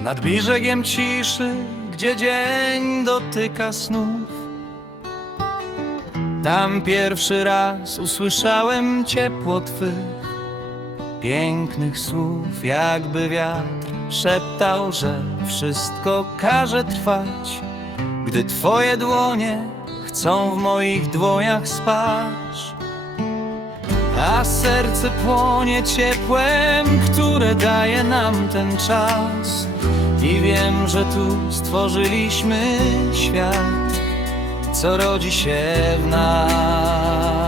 Nad brzegiem ciszy, gdzie dzień dotyka snów. Tam pierwszy raz usłyszałem ciepło Twych Pięknych słów, jakby wiatr szeptał, że wszystko każe trwać. Gdy Twoje dłonie chcą w moich dłoniach spać a serce płonie ciepłem, które daje nam ten czas. I wiem, że tu stworzyliśmy świat, co rodzi się w nas.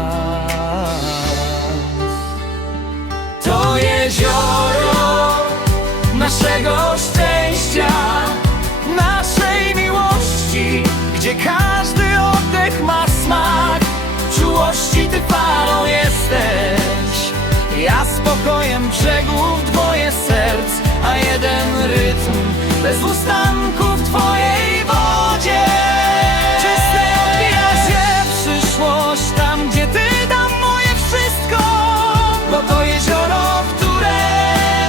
Brzegów dwoje serc, a jeden rytm bez ustanku w twojej wodzie. Czyste odbija się przyszłość tam, gdzie ty dam moje wszystko, bo to jezioro, które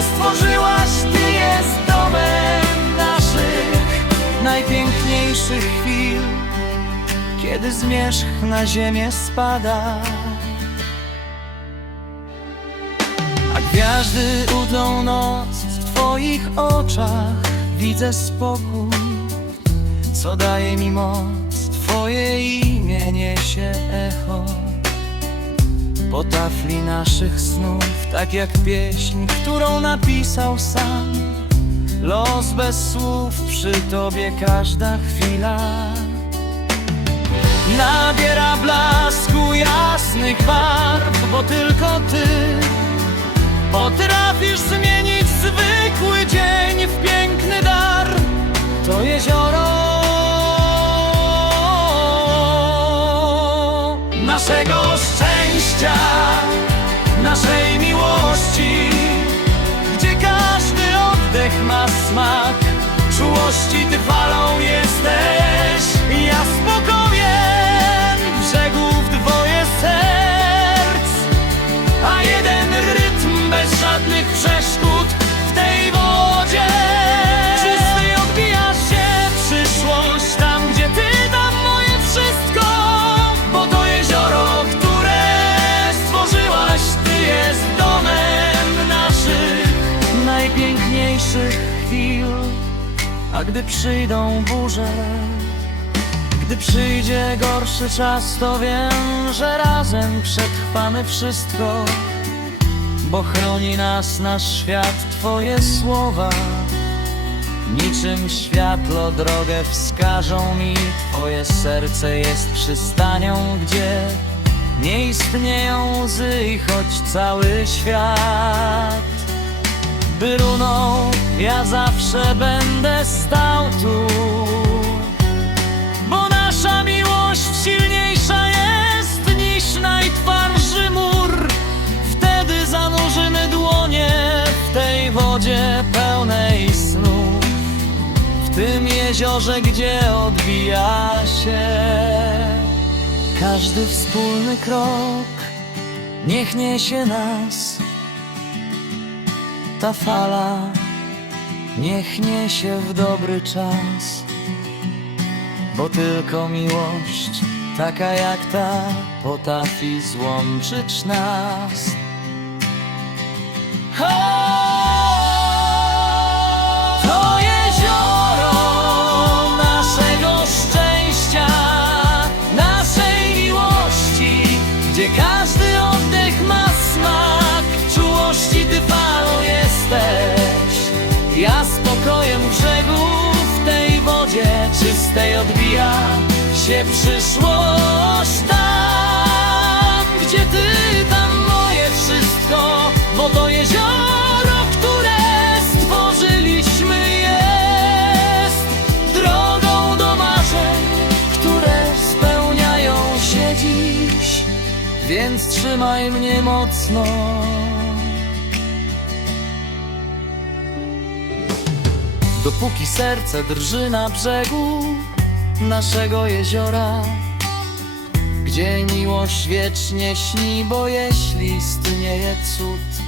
stworzyłaś, ty jest domem naszych najpiękniejszych chwil kiedy zmierzch na ziemię spada. Gwiazdy udą noc w Twoich oczach, widzę spokój, co daje mi moc. Twoje imię niesie echo po tafli naszych snów, tak jak pieśń, którą napisał sam. Los bez słów, przy Tobie każda chwila nabiera blasku jasnych barw, bo tylko ty potrafisz zmienić zwykły dzień w piękny dar. To jezioro naszego szczęścia, naszej miłości, gdzie każdy oddech ma smak. Czułości ty falą jesteś, ja spokojem A gdy przyjdą burze, gdy przyjdzie gorszy czas, to wiem, że razem przetrwamy wszystko, bo chroni nas nasz świat, Twoje słowa. Niczym światło drogę wskażą mi, Twoje serce jest przystanią, gdzie nie istnieją łzy i choć cały świat by runął, ja zawsze będę stał tu. Bo nasza miłość silniejsza jest niż najtwardszy mur. Wtedy zanurzymy dłonie w tej wodzie pełnej snów. W tym jeziorze, gdzie odbija się każdy wspólny krok, niech niesie nas ta fala niech niesie w dobry czas, bo tylko miłość, taka jak ta, potrafi złączyć nas. Ja spokojem brzegów w tej wodzie czystej odbija się przyszłość tam, gdzie ty tam moje wszystko, bo to jezioro, które stworzyliśmy jest drogą do marzeń, które spełniają się dziś, więc trzymaj mnie mocno. Dopóki serce drży na brzegu naszego jeziora Gdzie miłość wiecznie śni, bo jeśli istnieje cud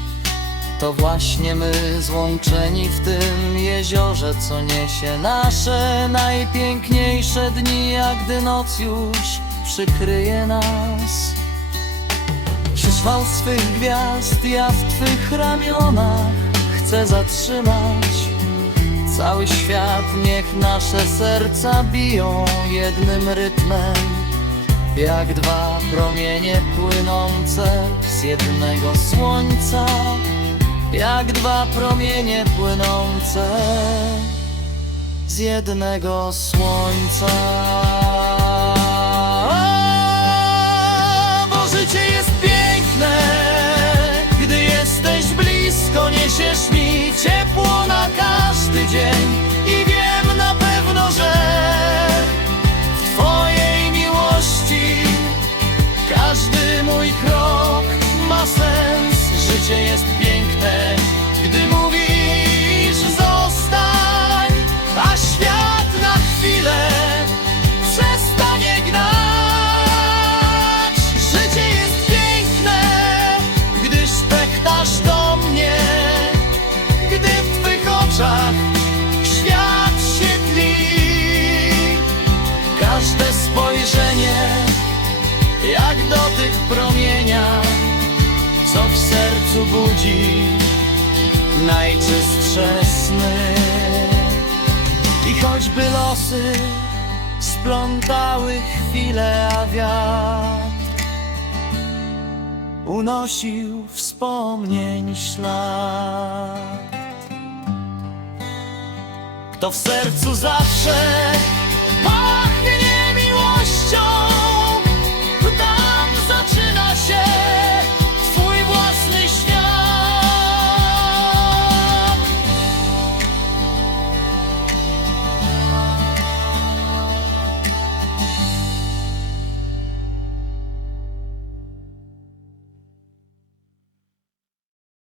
To właśnie my złączeni w tym jeziorze, co niesie nasze najpiękniejsze dni, a gdy noc już przykryje nas. Przyszwał swych gwiazd, ja w twych ramionach chcę zatrzymać Cały świat, niech nasze serca biją jednym rytmem. Jak dwa promienie płynące z jednego słońca. Jak dwa promienie płynące z jednego słońca budzi najczystsze sny. I choćby losy splątały chwilę, a wiatr unosił wspomnień ślad. Kto w sercu zawsze